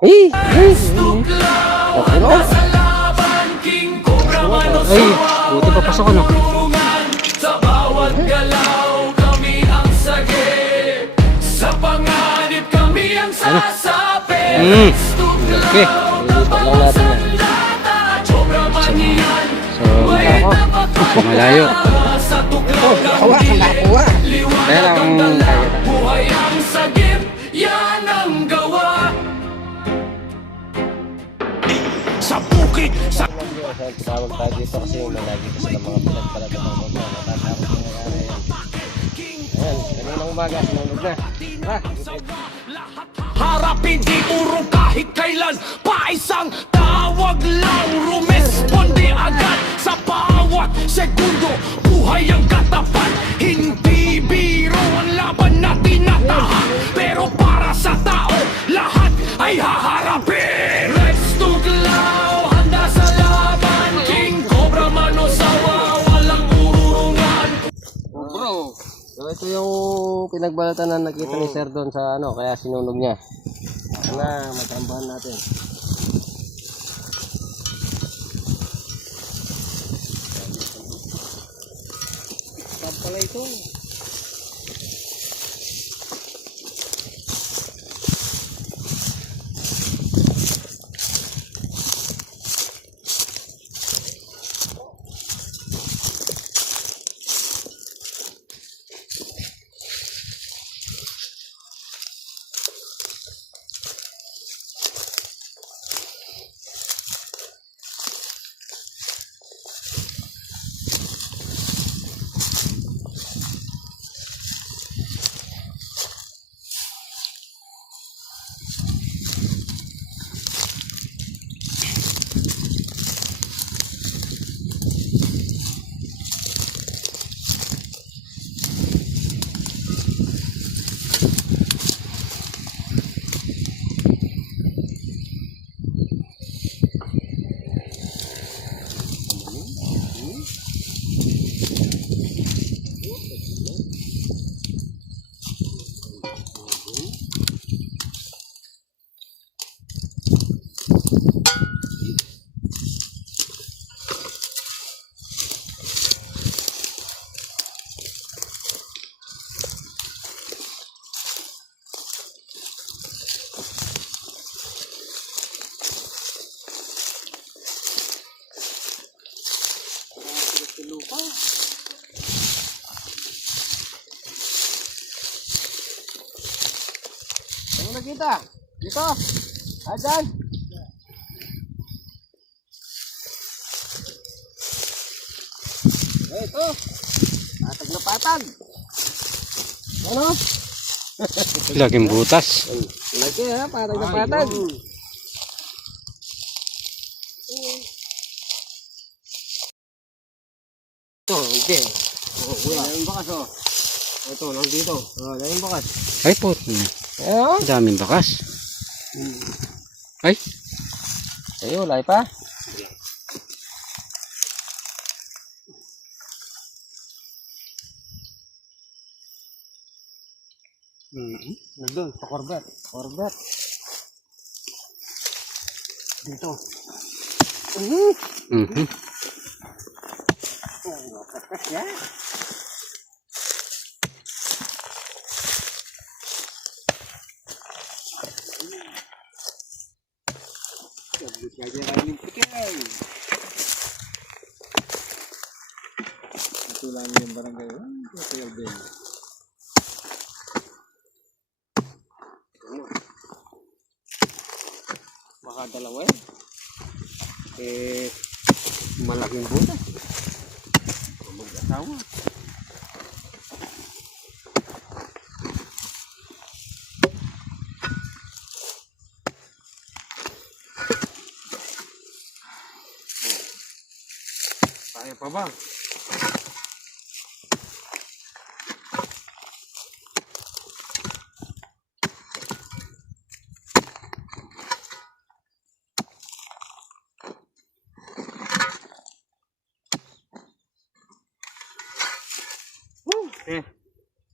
Ay, buti papasok ano. Sa bawat galaw kami ang sagip. Sa panganib kami ang sasabi. Okay. Ilipat lang natin yan. So, malayo. Hawakan na ako ah. Kaya lang buhay ang sagip, yan ang gawa. Sa bukid, sa Tawag tayo dito kasi malagi ko sila mga pinagpalad ng mga natatakot na nangyari yan. Ayan, kaninang umaga, sinunod na. harapin di urong kahit kailan. Paisang tawag lang, rumesponde agad. Sa bawat segundo, buhay ang katapat. Hindi biro ang laban na tinatahan, pero para sa tao, lahat ay haharapin. Rex Tuglaw, handa sa laban. King Cobra man o sawa, walang urungan. Bro, so ito yung pinagbalatan na nakita ni Sir doon sa ano, kaya sinunog niya. Na matambahan natin. Stop pala ito. Ano nakita? Dito? Ayan? Ito. Patag na patag. Ano? laging butas. Lagi ha, patag na patag. Ito, okay. Wala yung bakas oh. Ito, nandito. Wala yung bakas. Ay po, Ayan. daming bakas. Ay, Ayo, lay pa. Nandun, sa Corvette. Corvette. Dito. mhm. Yan. Ito lang yung barangay. Ito yung ben. Baka dalawa yan. Malaking butas. Mag-asawa. Kaya pa ba?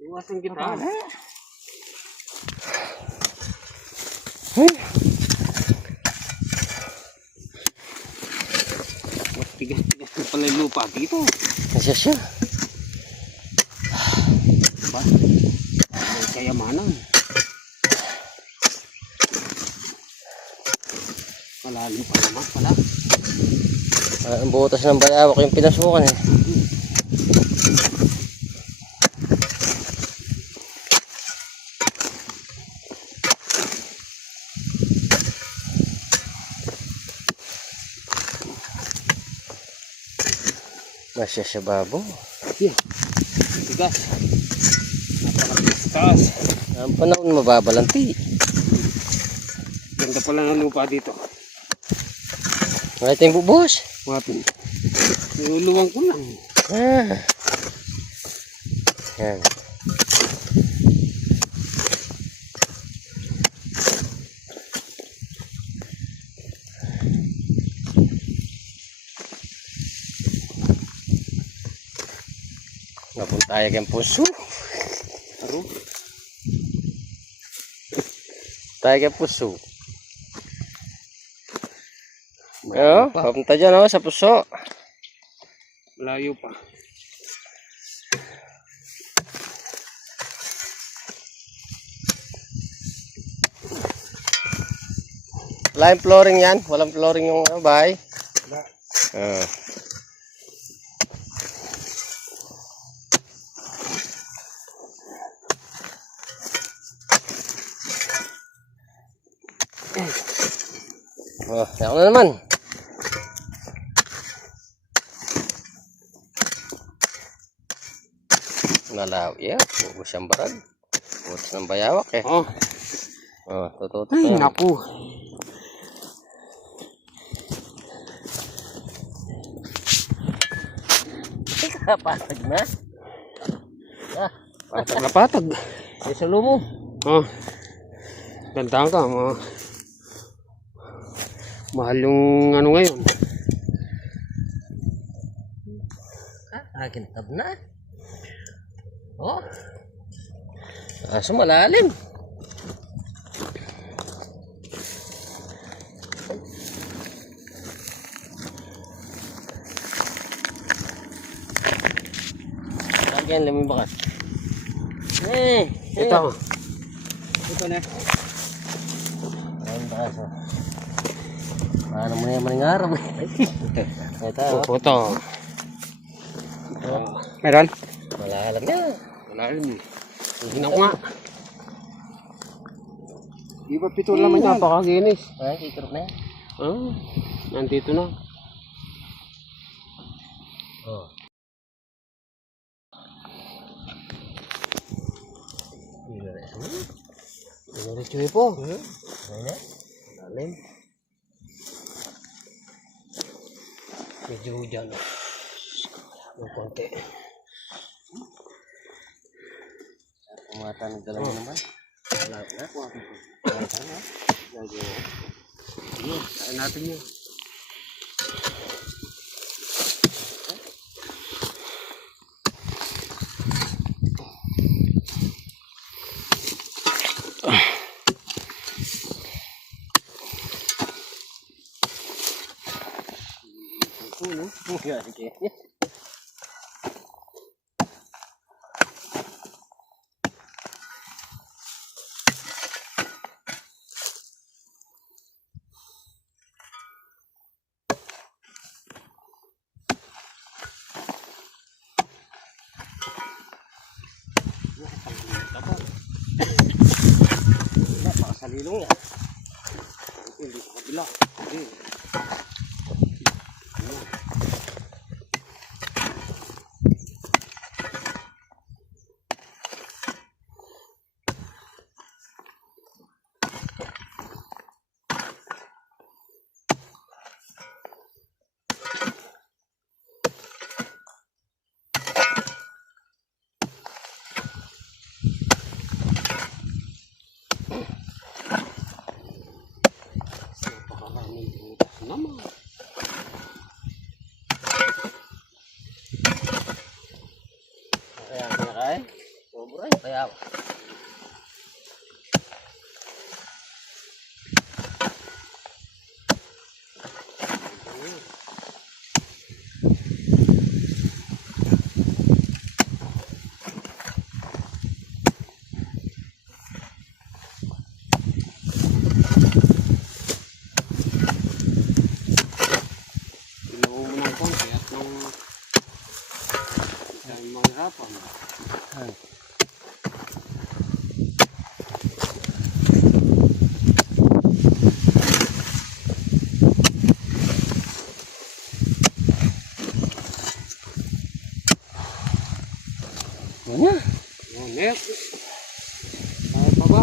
Iwasan kita. lupa dito. Kasi siya. Diba? May kayamanan. Malalim pa naman pala. Ang butas ng bayawak yung pinasukan eh. Masya siya babo. Yan. Tigas. Napakatigas. Ang panahon mababalanti. Ganda pala ng lupa dito. Wala tayong bubos. Mapin. Niluluwang ko lang. Ah. Yan. Napunta tayo kayong puso. Aro. Tayo kayong puso. Malayo pa. Papunta dyan oh, sa puso. Malayo pa. Wala yung flooring yan. Walang flooring yung bahay. Wala. Ah. Oh, ako na naman. Nalaw, yeah. Bugo siyang barag. Butas ng bayawak eh. Oh. Oh, tututo Ay, na. naku. Patag na. Ah, Patag na patag. ay sa lumo. Oh. Ganda ka. Mahal yung ano ngayon. Akin tab na. Oh. Aso malalim. Akin lumibakas. Ito. Ito na. Ayun ba aso? Paano mo na yung maling araw eh. Ito oh. Ito. Meron? Malalim yan. Wala rin eh. Hinaw nga. Di ba pito naman yan? Napakaginis. Ay, kikrop na yan. Ah, nandito na. Oh. Diretso po. Ayun. Malalim. Medyo dyan. Yung konti. Pumata ng dalawa naman. Wala na. Wala na. Medyo. Sige, kain natin yun. Sige. Salilong yan. Hindi sa kabila. Hindi. Napakaraming butas naman. Kaya kinakain. Sobra. Kaya Ano? Net. Kaya pa ba?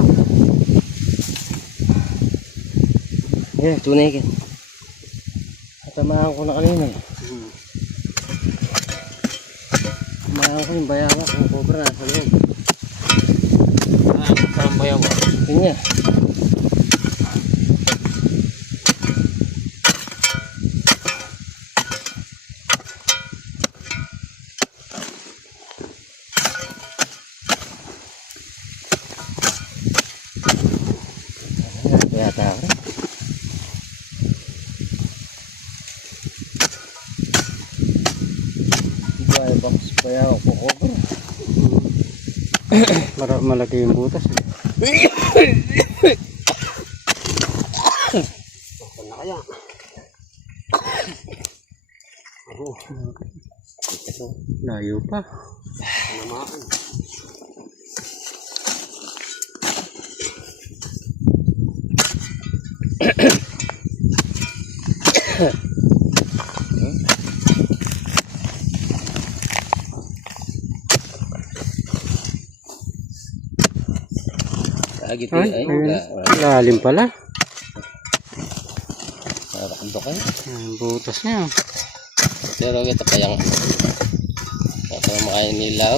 Yeah, tunay ka. Tamaan ko na kanina eh. Tamaan ko yung bayawak ng cobra sa loob. Saan ba yan ba? Yun niya. Kaya tayo. Bayawak ko cobra. Malaki yung butas. Saan na kaya? Layo pa. Namaan. Agit Ay, ay lalim pala. nakakandok kayo. Ang butas niya. Pero ito kayang ito makain nilaw.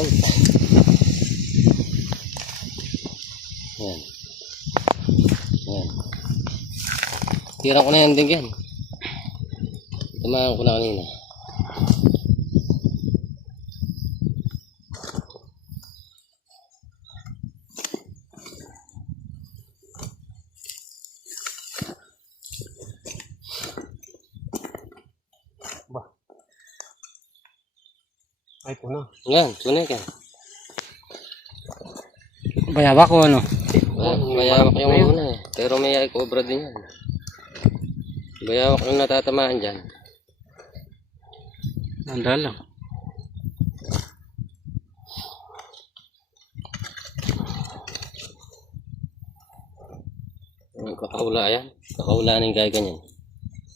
Yan. Yan. Tirang ko na yan din yan. Tumahan ko na kanina. Ay, puno. Yan, tunay ka. Bayawak o ano? Bayawak yung una eh. Pero may cobra din yan. Bayawak yung natatamaan dyan. Andal lang. Kakahula yan. Kakahulanin kay ganyan.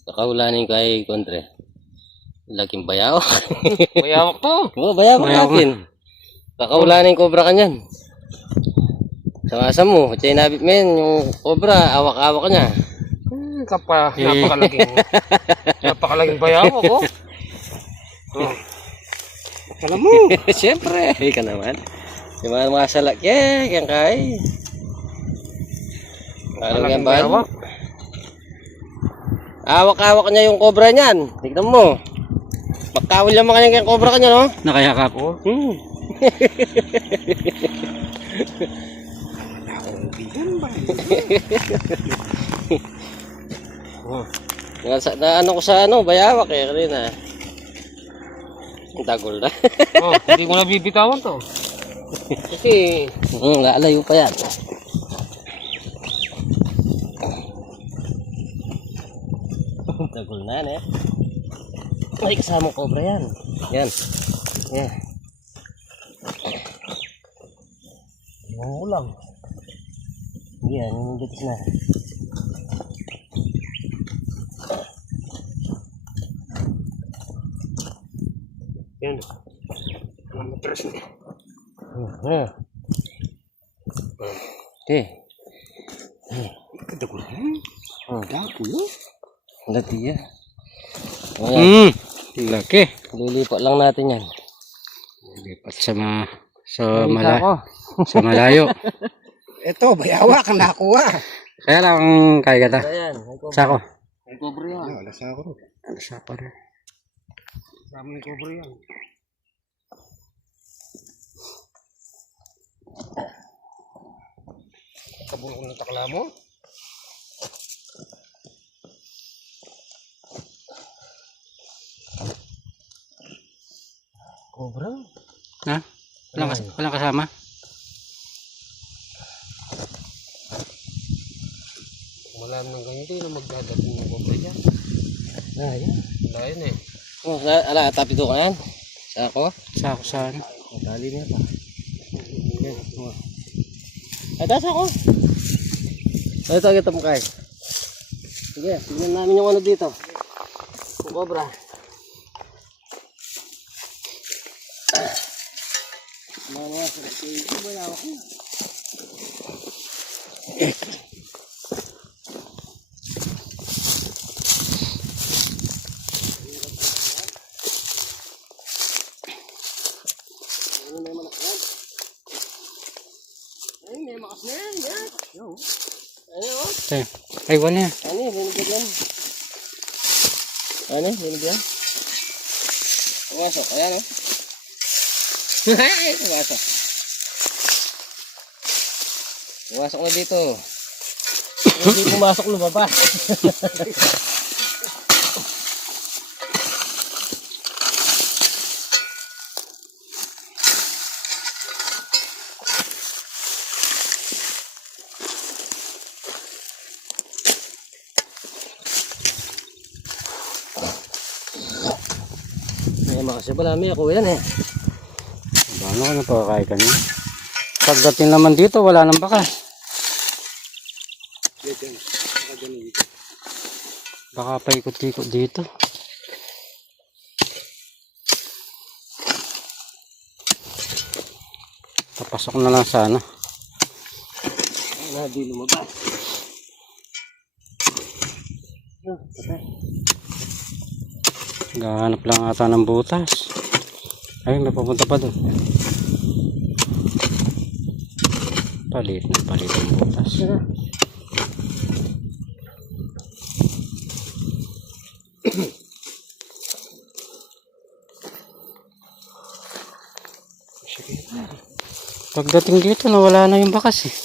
Kakahulanin kay kontre. Laking bayawak. Bayawak to. Oo, bayawak Bayawak natin. Kakahulanin cobra ka niyan. Sa mo, chay nabit men, yung cobra, awak-awak niya. Napakalaking bayawak oh. Kala mo. Siyempre, ka naman. Yung mga salak, yan kay. Ano yan ba? bayawak. Awak-awak niya yung cobra niyan. Tignan mo. Magkawal yung mga yung cobra kanya, no? Nakayakap. Oh. Na ano ko sa ano, bayawak eh, kanina. Ang tagol na. Oh, hindi mo nabibitawan to. Kasi Lalayo pa yan. Tagol na yan eh. May kasamang cobra yan. Yan. Yan. ulang. Yan, yung gatis na. Yan. Matras na. Okay. Kadagol. Dapo. Lati yan. Ayan. Laki. Lilipat lang natin yan. Lipat sa malayo. Ito, bayawak ang nakuha. Kaya lang kaya kita. Ayan. Sako. May cobra yan. Wala sa ako. Sako rin. Sama yung cover yan. Kabulok ng takla mo. Cobra? Ha? Walang kasama? Wala nang ganito na magdadating ng cover dyan. Ayan. Wala yun eh. Oh, ala, tapito ka yan. Sa ako? Sako saan? Tali niya pa. Ay, taas ako. Ay, ito mo kay. Sige, tignan namin yung ano dito. Yung cobra. Mga sarap. Ito ba yawak mo? Ay, may makas na yan. Yan. Ano, oh? Ito. Ay, wala. Ano, binigyan yan. Ano, binigyan? Pumasok, ayan, oh. Pumasok. Pumasok na dito. Hindi pumasok, lumabas. May makasya pala, may ako yan eh. Ano ka na pagkakain ka niya? Pagdating naman dito, wala nang baka. Baka paikot-ikot dito. Papasok na lang sana. Wala, di lumabas. Gahanap lang ata ng butas. Ay, may pupunta pa doon. Palit ang butas. Pagdating dito, nawala na yung bakas eh.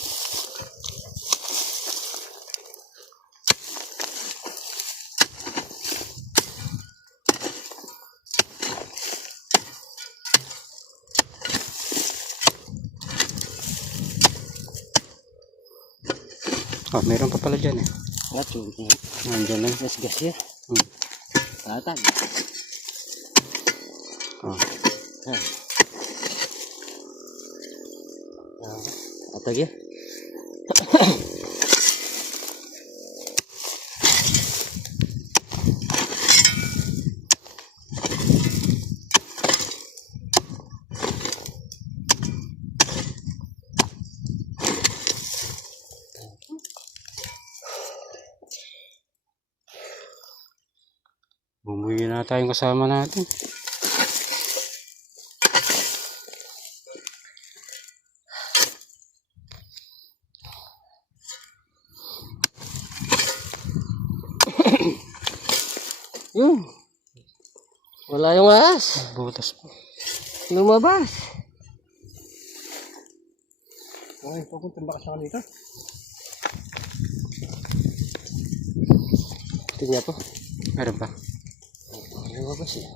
Oh, meron pa pala dyan eh. Nacho, Nandiyan na. gas yan. Tatag. Oh. Atag yan. Bumuwi na tayong kasama natin. Yun. Wala yung ahas. Butas pa. Lumabas. Okay, pupunta ba ka sa kanito? Tingnan po. Meron pa. Lumabas eh.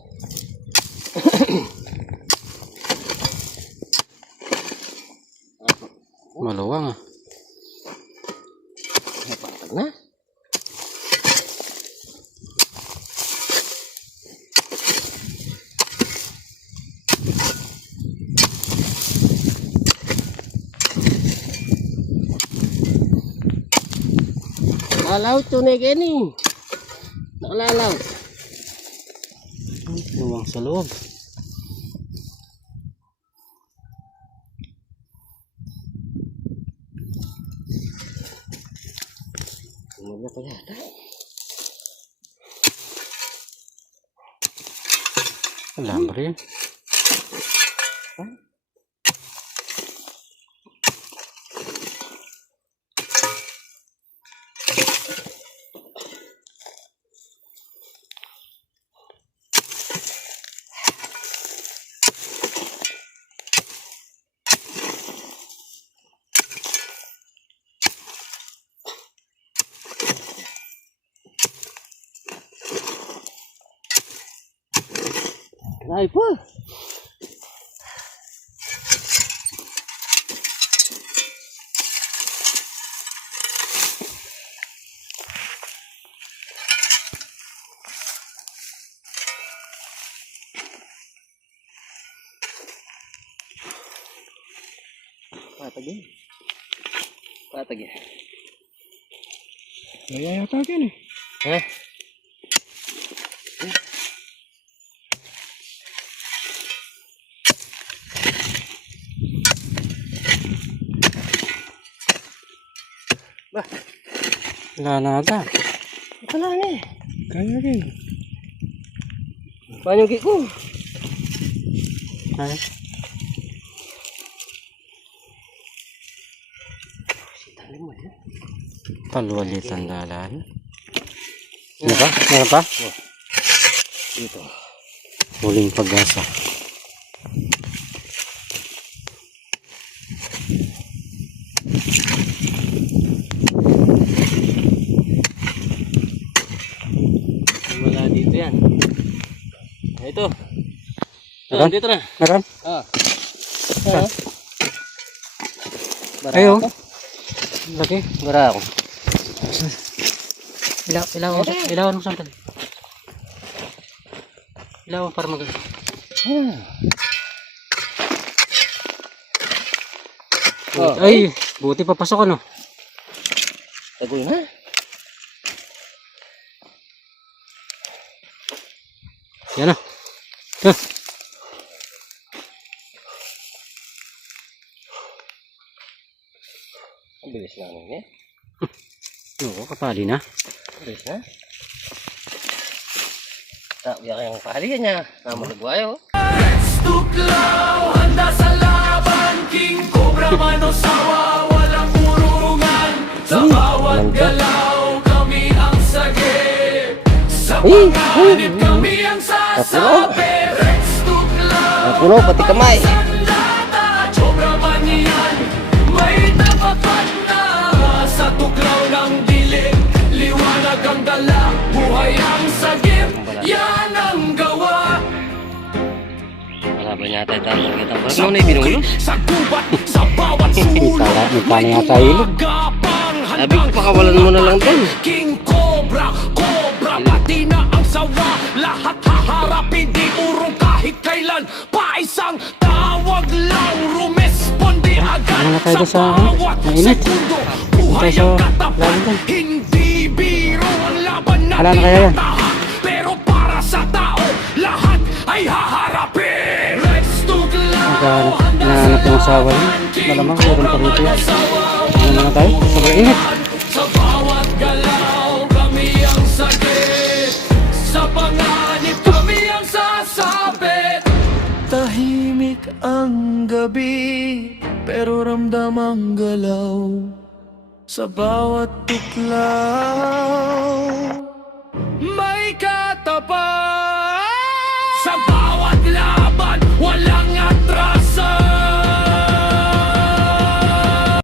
Maluwang ah. Napatag na. Nakalaw tunig ini. Nakalalaw. Luwang sa loob. Tumulong pa yata. Wala pa rin. Ay po. Patag eh. Patag yan. Nayayatakin eh. Ha? Wala na ata. Wala na eh. Kaya rin. Paano yung gig ko? Ay. Palwalitan dalan. Ano ba? Meron pa? Dito. Huling pag-asa. Wala dito yan. Ito. Meron? Dito na. Meron? Ah. Saan? Bara Ayo. ako. Laki. Bara ako. Ilawan mo sandali. Ilawan para mag... Oh. Ay, buti papasok ano. Tagoy na. Yan na. Huh. Ang bilis na naman eh. Oo, kapali na. Ang bilis na. Uya kayang pahalian niya. Namalagwayo. Tuklaw, handa sa laban. King Cobra, Manosawa, walang urungan. Sa bawat galaw, kami ang sagip. Sa panganib, kami ang sasabi. Rex Tuklaw, Puno, pati kamay. sandata, Cobra man yan. May tapakan na sa tuklaw ng dilim. Liwanag ang dala, buhay ang sagip. Yan ang gawa. Malaban yata yung dami kita. Bakit mo na ibinulos? Sa gubat, sa bawat sulok. May pani yata ilog. Sabi ko, pakawalan mo na lang din. King Cobra, Cobra, pati na ang sawa. Lahat haharapin, di urong kahit kailan. Paisang tawag lang, rumesponde agad. Ano na tayo Sa sa bawat mainit? segundo, buhay Tayo ang sa katapat. laban. Hindi biro ang laban na Hala na kaya yan? tinatahan. Pero para sa tao, lahat ay haharapin. Let's tuklaw, Hinahanap yung asawa niya. Malamang meron pa rito yan. Ano na tayo? Sobrang init. sa bawat galaw, kami ang sagip. Sa panganib, kami ang sasabit. Tahimik ang gabi, pero ramdam ang galaw. Sa bawat tuklaw,